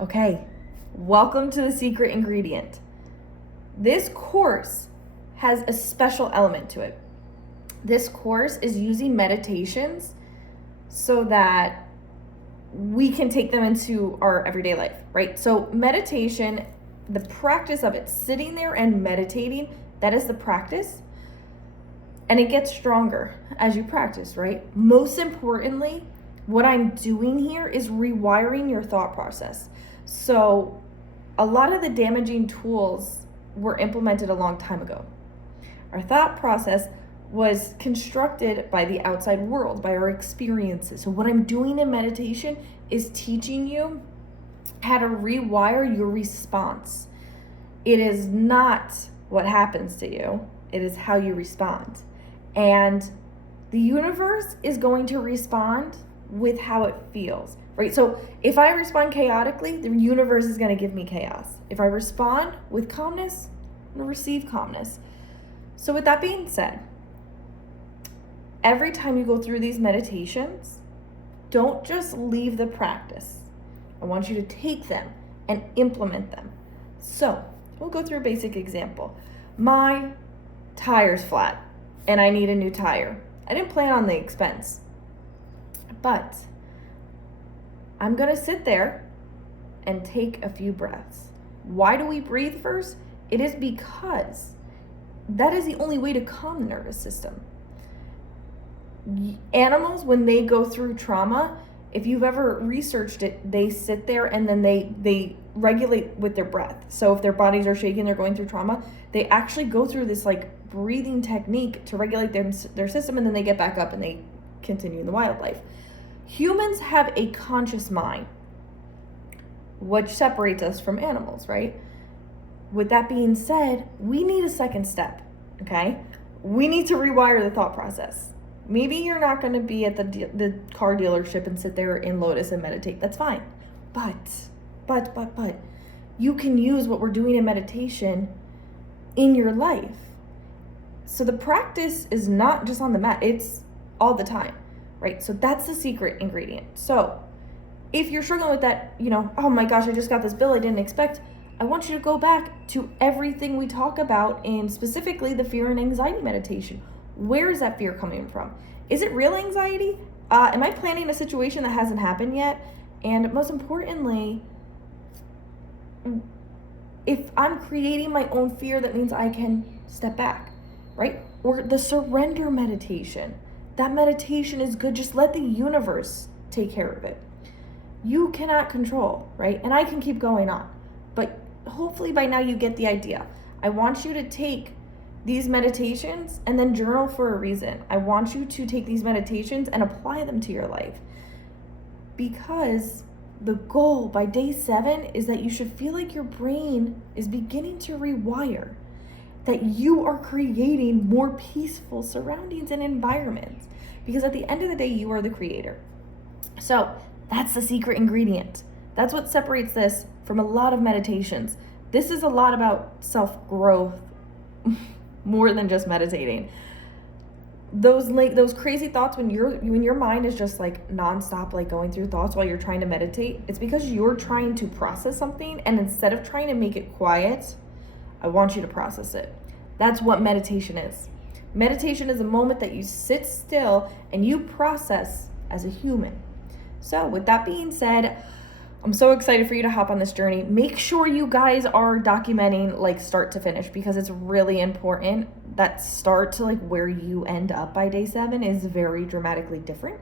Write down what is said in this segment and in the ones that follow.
Okay, welcome to the secret ingredient. This course has a special element to it. This course is using meditations so that we can take them into our everyday life, right? So meditation, the practice of it, sitting there and meditating, that is the practice. And it gets stronger as you practice, right? Most importantly, what I'm doing here is rewiring your thought process. So a lot of the damaging tools were implemented a long time ago. Our thought process was constructed by the outside world, by our experiences. So what I'm doing in meditation is teaching you how to rewire your response. It is not what happens to you, it is how you respond. And the universe is going to respond with how it feels, right? So if I respond chaotically, the universe is going to give me chaos. If I respond with calmness, I'm going to receive calmness. So with that being said, every time you go through these meditations, don't just leave the practice. I want you to take them and implement them. So we'll go through a basic example. My tire's flat and I need a new tire. I didn't plan on the expense, but I'm gonna sit there and take a few breaths. Why do we breathe first? It is because that is the only way to calm the nervous system. Animals, when they go through trauma, if you've ever researched it, they sit there and then they regulate with their breath. So if their bodies are shaking, they're going through trauma, they actually go through this like breathing technique to regulate their system, and then they get back up and they continue in the wildlife. Humans have a conscious mind, which separates us from animals, right? With that being said, we need a second step, okay? We need to rewire the thought process. Maybe you're not going to be at the car dealership and sit there in lotus and meditate. That's fine. But you can use what we're doing in meditation in your life. So the practice is not just on the mat, it's all the time, right? So that's the secret ingredient. So if you're struggling with that, oh my gosh, I just got this bill I didn't expect, I want you to go back to everything we talk about in specifically the fear and anxiety meditation. Where is that fear coming from? Is it real anxiety? Am I planning a situation that hasn't happened yet? And most importantly, if I'm creating my own fear, that means I can step back, right? Or the surrender meditation. That meditation is good. Just let the universe take care of it. You cannot control, right? And I can keep going on, but hopefully by now you get the idea. I want you to take these meditations and then journal for a reason. I want you to take these meditations and apply them to your life, because the goal by day 7 is that you should feel like your brain is beginning to rewire, that you are creating more peaceful surroundings and environments, because at the end of the day, you are the creator. So that's the secret ingredient. That's what separates this from a lot of meditations. This is a lot about self-growth more than just meditating. Those crazy thoughts when your mind is just like nonstop, like going through thoughts while you're trying to meditate, it's because you're trying to process something, and instead of trying to make it quiet, I want you to process it. That's what meditation is. Meditation is a moment that you sit still and you process as a human. So with that being said, I'm so excited for you to hop on this journey. Make sure you guys are documenting like start to finish, because it's really important. That start to like where you end up by day 7 is very dramatically different.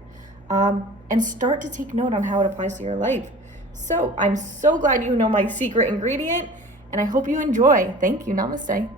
And start to take note on how it applies to your life. So I'm so glad you know my secret ingredient, and I hope you enjoy. Thank you. Namaste.